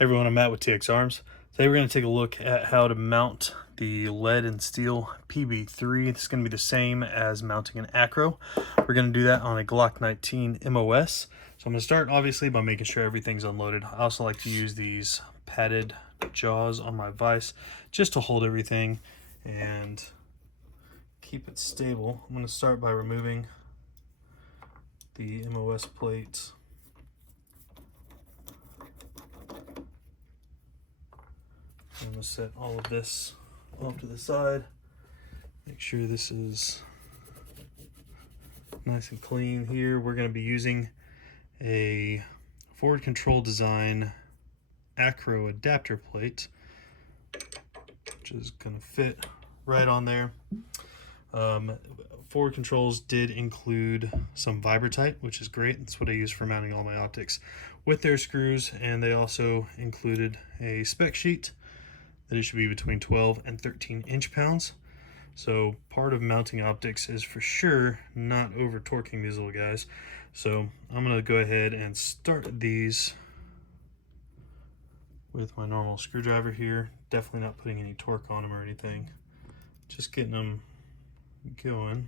Hey everyone, I'm Matt with TX Arms. Today we're going to take a look at how to mount the lead and steel PB-3. This is going to be the same as mounting an Acro. We're going to do that on a Glock 19 MOS. So I'm going to start obviously by making sure everything's unloaded. I also like to use these padded jaws on my vise just to hold everything and keep it stable. I'm going to start by removing the MOS plates. I'm going to set all of this off to the side. Make sure this is nice and clean here. We're going to be using a Forward Controls Design Acro adapter plate, which is going to fit right on there. Forward Controls did include some Vibratite, which is great. That's what I use for mounting all my optics with their screws, and they also included a spec sheet that it should be between 12 and 13 inch-pounds. So part of mounting optics is for sure not over torquing these little guys. So I'm going to go ahead and start these with my normal screwdriver here. Definitely not putting any torque on them or anything. Just getting them going.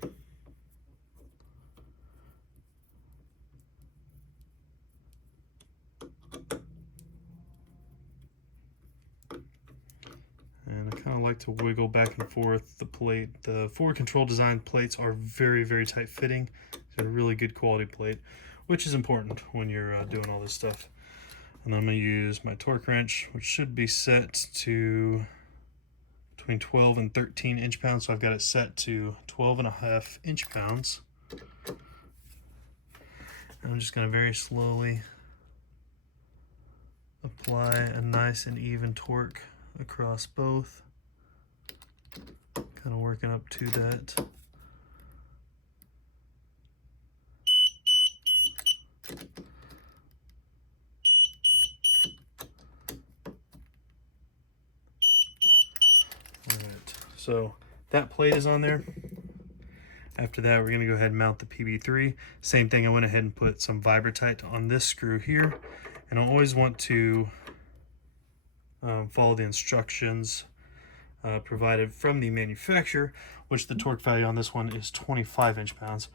And I kind of like to wiggle back and forth the plate. The Forward Controls Design plates are very, very tight fitting. It's a really good quality plate, which is important when you're doing all this stuff. And I'm going to use my torque wrench, which should be set to between 12 and 13 inch-pounds. So I've got it set to 12.5 inch-pounds. I'm just going to very slowly apply a nice and even torque across both, kind of working up to that. Alright, so that plate is on there. After that, we're going to go ahead and mount the PB-3. Same thing, I went ahead and put some Vibratite on this screw here, and I always want to follow the instructions provided from the manufacturer, which the torque value on this one is 25 inch-pounds.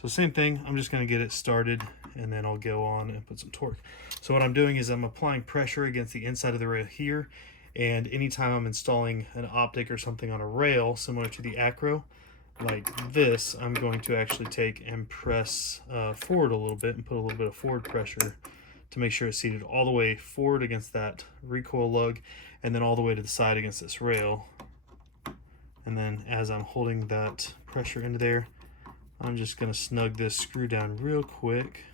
So same thing, I'm just going to get it started and then I'll go on and put some torque. So what I'm doing is I'm applying pressure against the inside of the rail here, and anytime I'm installing an optic or something on a rail similar to the Acro like this, I'm going to actually take and press forward a little bit and put a little bit of forward pressure to make sure it's seated all the way forward against that recoil lug and then all the way to the side against this rail. And then as I'm holding that pressure into there, I'm just going to snug this screw down real quick.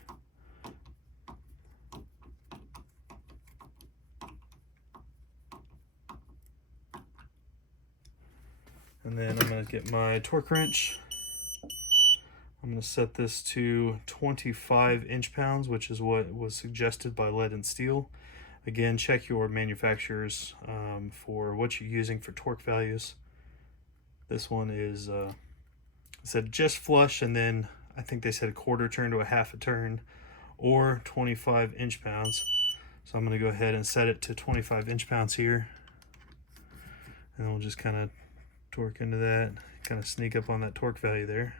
And then I'm going to get my torque wrench. I'm going to set this to 25 inch-pounds, which is what was suggested by Lead and Steel. Again, check your manufacturers for what you're using for torque values. This one is said just flush, and then I think they said a quarter turn to a half a turn, or 25 inch-pounds. So I'm going to go ahead and set it to 25 inch-pounds here, and we'll just kind of torque into that, kind of sneak up on that torque value there.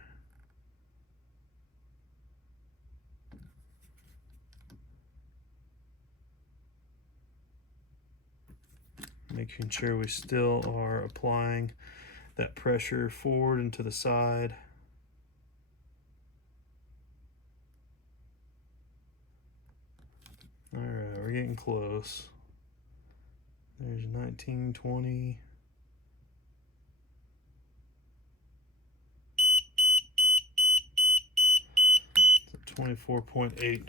Making sure we still are applying that pressure forward and to the side. All right, we're getting close. There's 19, 20. It's 24.8.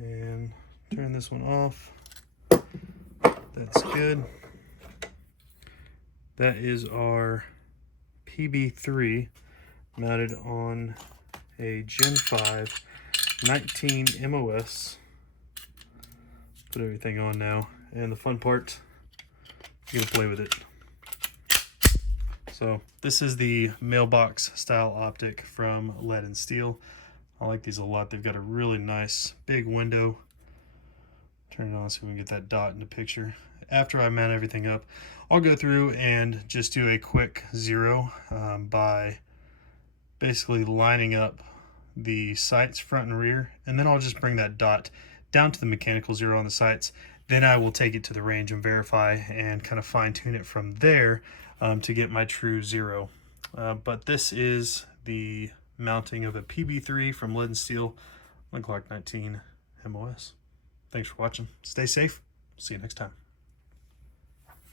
And turn this one off. That's good. That is our PB-3 mounted on a Gen 5 19 MOS. Put everything on now, and the fun part, you can play with it. So this is the mailbox style optic from Lead and Steel. I like these a lot. They've got a really nice big window Turn it on so we can get that dot in the picture. After I mount everything up, I'll go through and just do a quick zero by basically lining up the sights front and rear, and then I'll just bring that dot down to the mechanical zero on the sights. Then I will take it to the range and verify and kind of fine tune it from there to get my true zero. But this is the mounting of a PB-3 from Lead and Steel on Glock 19 MOS. Thanks for watching. Stay safe. See you next time.